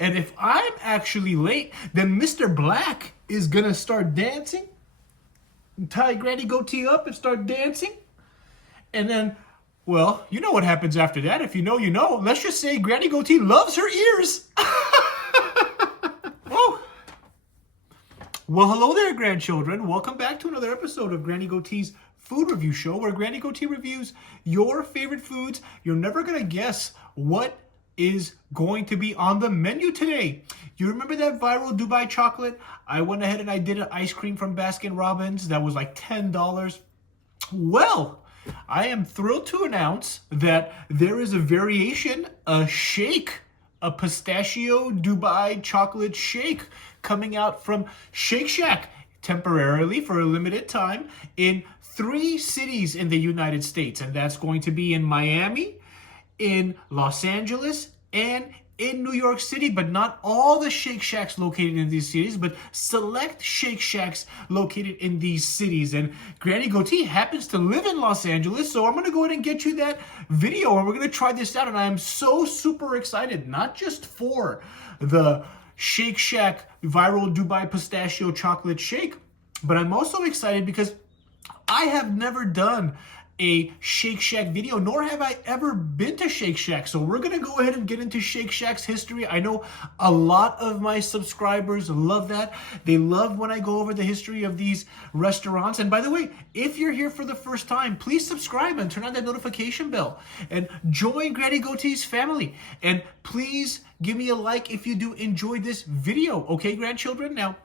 And if I'm actually late, then Mr. Black is gonna start dancing, tie Granny Goatee up and start dancing. And then, well, you know what happens after that. If you know, you know. Let's just say Granny Goatee loves her ears. Oh. Well, hello there, grandchildren. Welcome back to another episode of Granny Goatee's Food Review Show, where Granny Goatee reviews your favorite foods. You're never going to guess what is going to be on the menu today. You remember that viral Dubai chocolate? I went ahead and I did an ice cream from Baskin-Robbins that was like $10. Well, I am thrilled to announce that there is a variation, a shake, a pistachio Dubai chocolate shake coming out from Shake Shack temporarily for a limited time in 3 cities in the United States. And that's going to be in Miami, in Los Angeles, and in New York City, but not all the Shake Shacks located in these cities, but select Shake Shacks located in these cities. And Granny Goatee happens to live in Los Angeles, so I'm going to go ahead and get you that video, and we're going to try this out. And I am so super excited, not just for the Shake Shack viral Dubai pistachio chocolate shake, but I'm also excited because I have never done a Shake Shack video, nor have I ever been to Shake Shack. So we're gonna go ahead and get into Shake Shack's history. I know a lot of my subscribers love that. They love when I go over the history of these restaurants. And by the way, if you're here for the first time, please subscribe and turn on that notification bell and join Granny Goatee's family. And please give me a like if you do enjoy this video, okay, grandchildren? Now,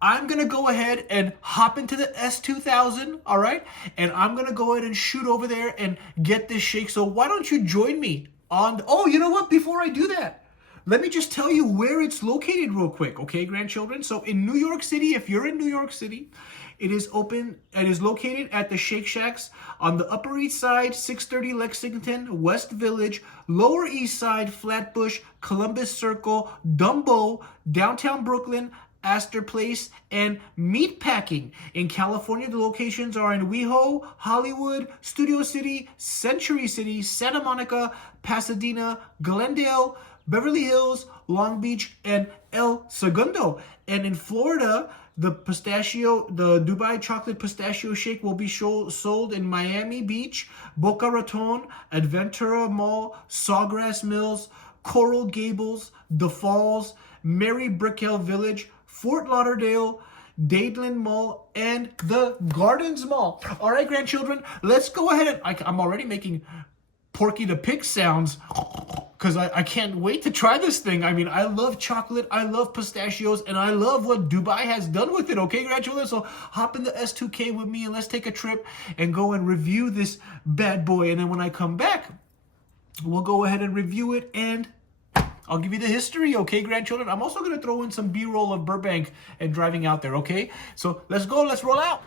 I'm going to go ahead and hop into the S2000, all right? And I'm going to go ahead and shoot over there and get this shake. So why don't you join me on... Oh, you know what? Before I do that, let me just tell you where it's located real quick, okay, grandchildren? So in New York City, if you're in New York City, it is located at the Shake Shacks on the Upper East Side, 630 Lexington, West Village, Lower East Side, Flatbush, Columbus Circle, Dumbo, downtown Brooklyn, Astor Place, and Meatpacking. In California, the locations are in WeHo, Hollywood, Studio City, Century City, Santa Monica, Pasadena, Glendale, Beverly Hills, Long Beach, and El Segundo. And in Florida, the Dubai chocolate pistachio shake will be sold in Miami Beach, Boca Raton, Adventura Mall, Sawgrass Mills, Coral Gables, The Falls, Mary Brickell Village, Fort Lauderdale, Dadeland Mall, and the Gardens Mall. All right, grandchildren, let's go ahead and... I'm already making Porky the Pig sounds because I can't wait to try this thing. I mean, I love chocolate, I love pistachios, and I love what Dubai has done with it, okay, grandchildren? So hop in the S2K with me and let's take a trip and go and review this bad boy. And then when I come back, we'll go ahead and review it and... I'll give you the history, okay, grandchildren? I'm also going to throw in some B-roll of Burbank and driving out there, okay? So let's go. Let's roll out.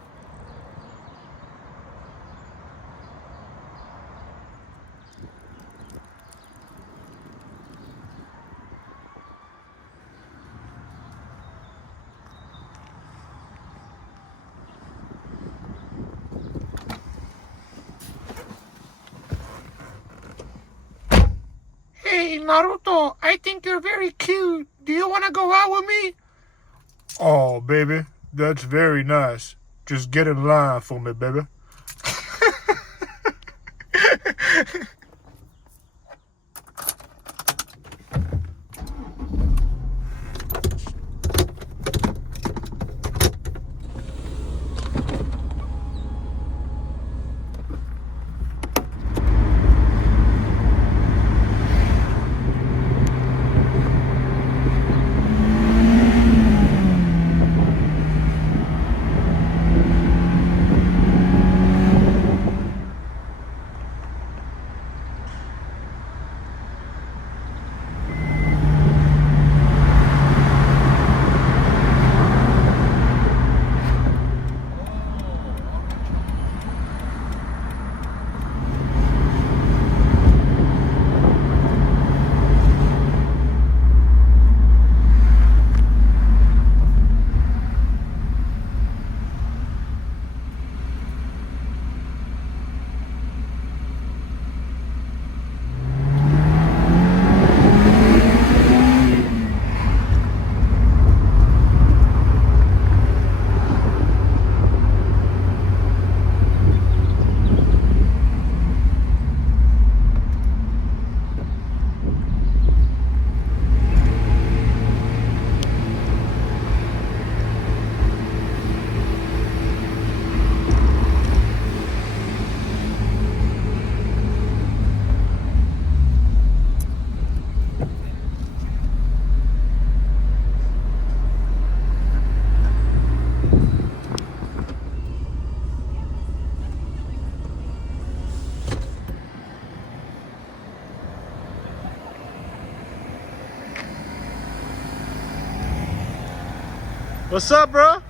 Hey, Naruto, I think you're very cute. Do you want to go out with me? Oh, baby, that's very nice. Just get in line for me, baby. What's up, bro?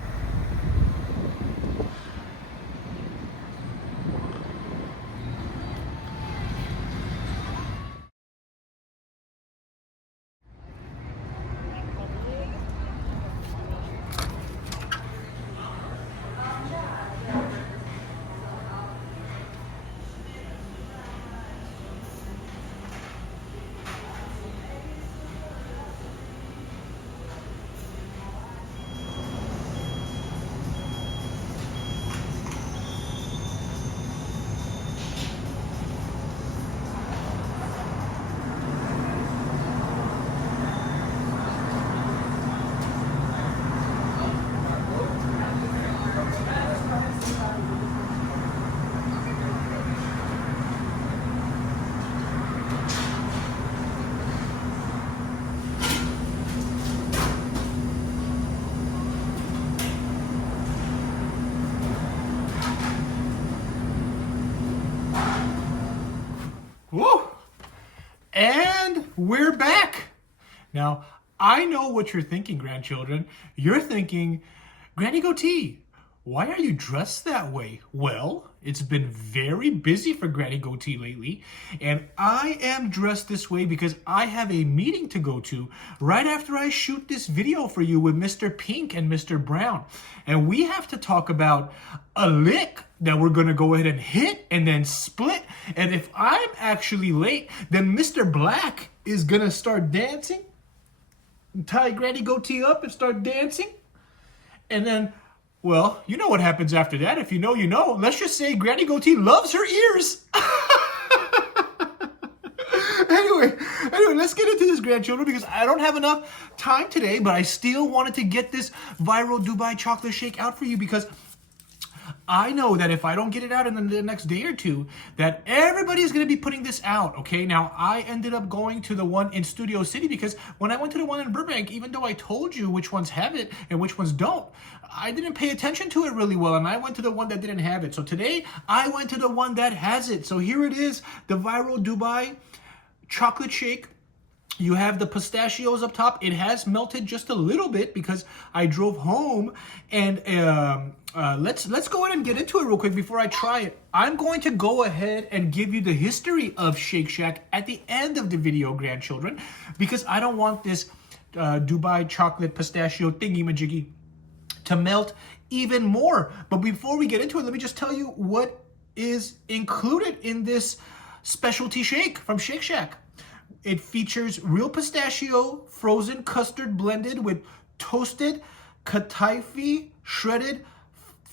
Woo! And we're back. Now, I know what you're thinking, grandchildren. You're thinking, Granny Goatee, why are you dressed that way? Well, it's been very busy for Granny Goatee lately, and I am dressed this way because I have a meeting to go to right after I shoot this video for you with Mr. Pink and Mr. Brown. And we have to talk about a lick that we're going to go ahead and hit and then split. And if I'm actually late, then Mr. Black is going to start dancing, tie Granny Goatee up and start dancing. And then, well, you know what happens after that. If you know, you know. Let's just say Granny Goatee loves her ears. Anyway, let's get into this, grandchildren, because I don't have enough time today, but I still wanted to get this viral Dubai chocolate shake out for you because I know that if I don't get it out in the next day or two, that everybody's going to be putting this out, okay? Now, I ended up going to the one in Studio City because when I went to the one in Burbank, even though I told you which ones have it and which ones don't, I didn't pay attention to it really well, and I went to the one that didn't have it. So today, I went to the one that has it. So here it is, the viral Dubai chocolate shake. You have the pistachios up top. It has melted just a little bit because I drove home. And let's go ahead and get into it real quick before I try it. I'm going to go ahead and give you the history of Shake Shack at the end of the video, grandchildren, because I don't want this Dubai chocolate pistachio thingy-majiggy to melt even more. But before we get into it, let me just tell you what is included in this specialty shake from Shake Shack. It features real pistachio, frozen custard blended with toasted kataifi, shredded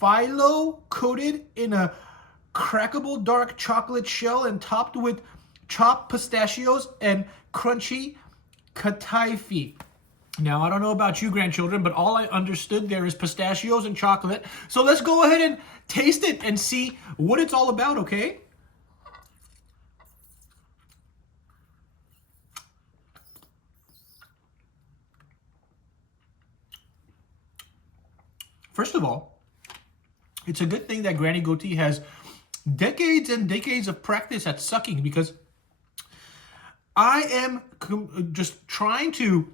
phyllo, coated in a crackable dark chocolate shell and topped with chopped pistachios and crunchy kataifi. Now, I don't know about you, grandchildren, but all I understood there is pistachios and chocolate. So let's go ahead and taste it and see what it's all about, okay? First of all, it's a good thing that Granny Goatee has decades and decades of practice at sucking, because I am just trying to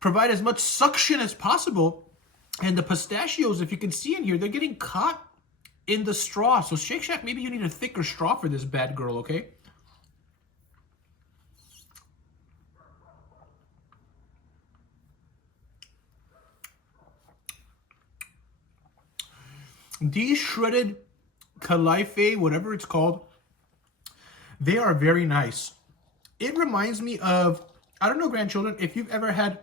provide as much suction as possible. And the pistachios, if you can see in here, they're getting caught in the straw. So Shake Shack, maybe you need a thicker straw for this bad girl, okay? These shredded kataifi, whatever it's called, they are very nice. It reminds me of, I don't know, grandchildren, if you've ever had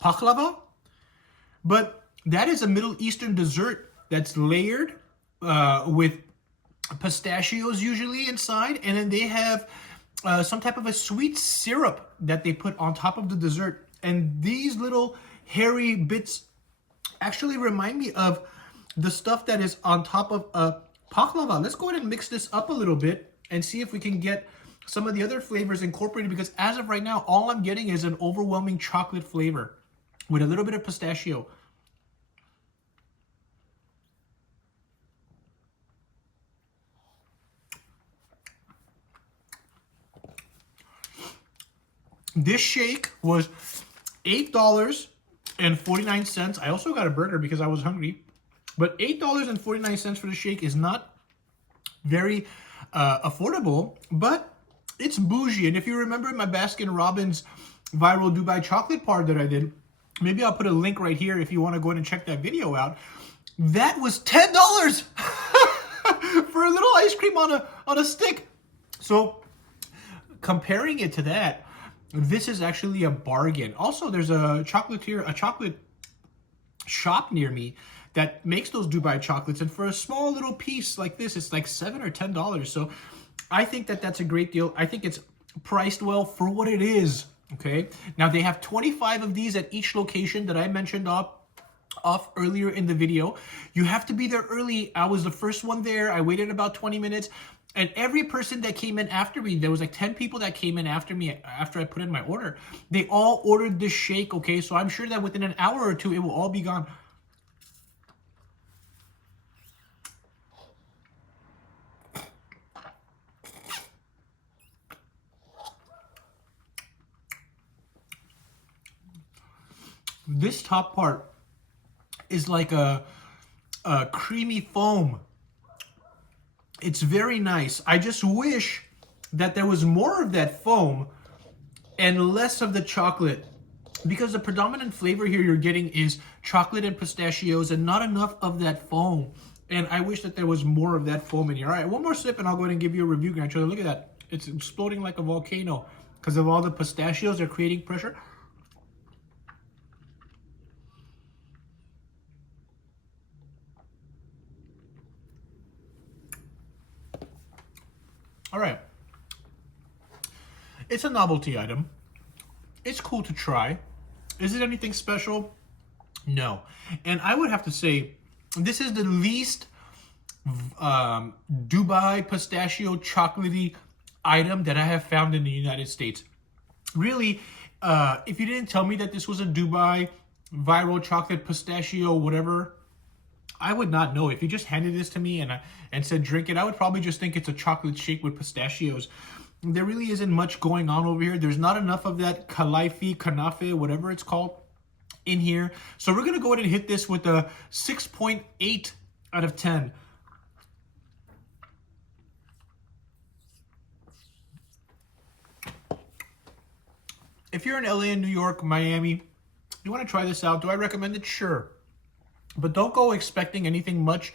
baklava, but that is a Middle Eastern dessert that's layered with pistachios usually inside, and then they have some type of a sweet syrup that they put on top of the dessert. And these little hairy bits actually remind me of the stuff that is on top of a baklava. Let's go ahead and mix this up a little bit and see if we can get some of the other flavors incorporated, because as of right now, all I'm getting is an overwhelming chocolate flavor with a little bit of pistachio. This shake was $8 $8.49. I also got a burger because I was hungry. But $8.49 for the shake is not very affordable, but it's bougie. And if you remember my Baskin Robbins viral Dubai chocolate bar that I did, maybe I'll put a link right here if you want to go ahead and check that video out. That was $10 for a little ice cream on a stick. So comparing it to that, this is actually a bargain. Also, there's a chocolate shop near me that makes those Dubai chocolates, and for a small little piece like this, it's like $7 or $10. So I think that that's a great deal. I think it's priced well for what it is. Okay, now they have 25 of these at each location that I mentioned off earlier in the video. You have to be there early. I was the first one there. I waited about 20 minutes. And every person that came in after me, there was like 10 people that came in after me, after I put in my order. They all ordered this shake, okay? So I'm sure that within an hour or two, it will all be gone. This top part is like a creamy foam. It's very nice. I just wish that there was more of that foam and less of the chocolate, because the predominant flavor here you're getting is chocolate and pistachios and not enough of that foam. And I wish that there was more of that foam in here. All right, one more sip and I'll go ahead and give you a review, grandchildren. Look at that. It's exploding like a volcano because of all the pistachios. They're creating pressure. All right. It's a novelty item. It's cool to try. Is it anything special? No. And I would have to say, this is the least Dubai pistachio chocolatey item that I have found in the United States. Really, if you didn't tell me that this was a Dubai viral chocolate pistachio whatever, I would not know. If you just handed this to me and said drink it, I would probably just think it's a chocolate shake with pistachios. There really isn't much going on over here. There's not enough of that kataifi, kanafe, whatever it's called, in here. So we're going to go ahead and hit this with a 6.8 out of 10. If you're in LA and New York, Miami, you want to try this out, do I recommend it? Sure. But don't go expecting anything much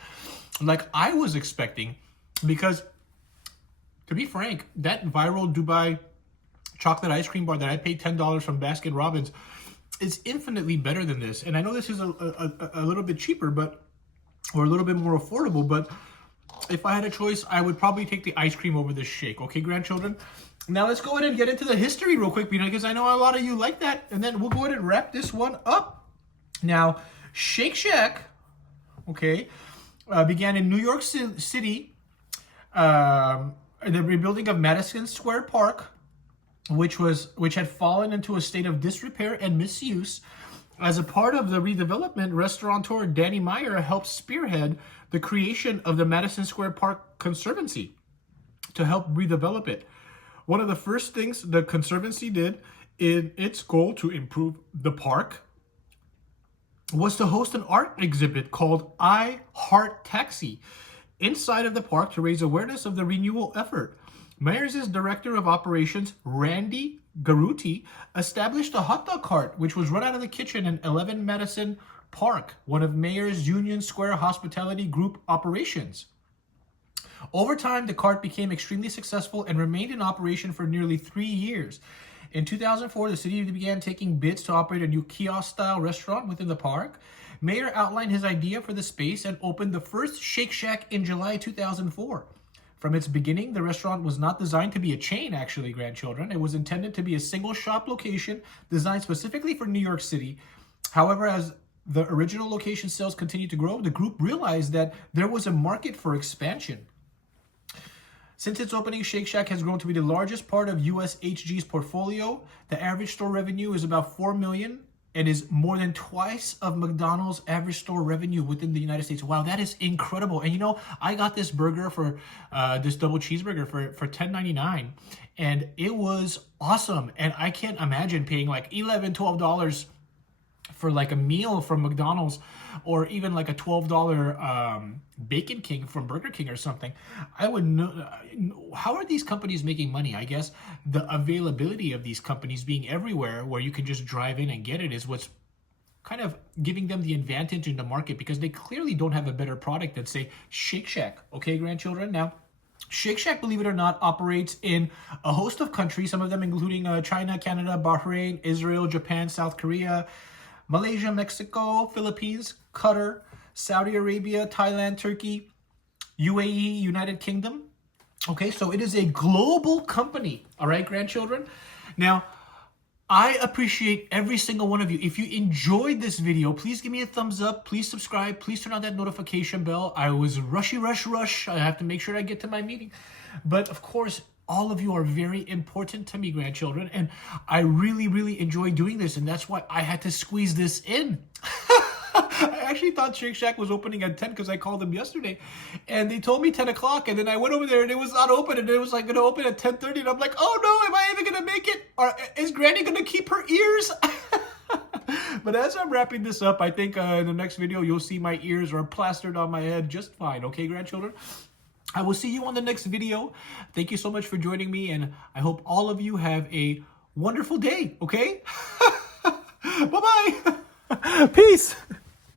like I was expecting, because to be frank, that viral Dubai chocolate ice cream bar that I paid $10 from Baskin Robbins is infinitely better than this. And I know this is a little bit cheaper, or a little bit more affordable, but if I had a choice, I would probably take the ice cream over this shake. Okay, grandchildren? Now let's go ahead and get into the history real quick, because I know a lot of you like that. And then we'll go ahead and wrap this one up. Now, Shake Shack, okay, began in New York City, the rebuilding of Madison Square Park, which had fallen into a state of disrepair and misuse. As a part of the redevelopment, restaurateur Danny Meyer helped spearhead the creation of the Madison Square Park Conservancy to help redevelop it. One of the first things the Conservancy did in its goal to improve the park was to host an art exhibit called I Heart Taxi inside of the park to raise awareness of the renewal effort. Meyer's director of operations, Randy Goatee, established a hot dog cart, which was run out of the kitchen in 11 Madison Park, one of Meyer's Union Square Hospitality Group operations. Over time, the cart became extremely successful and remained in operation for nearly 3 years. In 2004, the city began taking bids to operate a new kiosk-style restaurant within the park. Meyer outlined his idea for the space and opened the first Shake Shack in July 2004. From its beginning, the restaurant was not designed to be a chain, actually, grandchildren. It was intended to be a single shop location designed specifically for New York City. However, as the original location sales continued to grow, the group realized that there was a market for expansion. Since its opening, Shake Shack has grown to be the largest part of USHG's portfolio. The average store revenue is about $4 million and is more than twice of McDonald's average store revenue within the United States. Wow, that is incredible. And you know, I got this burger for this double cheeseburger for $10.99, and it was awesome. And I can't imagine paying like $11, $12 for like a meal from McDonald's, or even like a $12 Bacon King from Burger King or something, I would know. How are these companies making money? I guess the availability of these companies being everywhere where you can just drive in and get it is what's kind of giving them the advantage in the market, because they clearly don't have a better product than, say, Shake Shack. Okay, grandchildren? Now, Shake Shack, believe it or not, operates in a host of countries, some of them including China, Canada, Bahrain, Israel, Japan, South Korea, Malaysia, Mexico, Philippines, Qatar, Saudi Arabia, Thailand, Turkey, UAE, United Kingdom. Okay, so it is a global company. All right, grandchildren? Now, I appreciate every single one of you. If you enjoyed this video, please give me a thumbs up. Please subscribe. Please turn on that notification bell. I was rush. I have to make sure I get to my meeting. But of course, all of you are very important to me, grandchildren. And I really enjoy doing this. And that's why I had to squeeze this in. I actually thought Shake Shack was opening at 10 because I called them yesterday. And they told me 10 o'clock. And then I went over there and it was not open. And it was like going to open at 10:30. And I'm like, oh no, am I even going to make it? Or is Granny going to keep her ears? But as I'm wrapping this up, I think in the next video, you'll see my ears are plastered on my head just fine. Okay, grandchildren? I will see you on the next video. Thank you so much for joining me. And I hope all of you have a wonderful day. Okay? Bye-bye. Peace.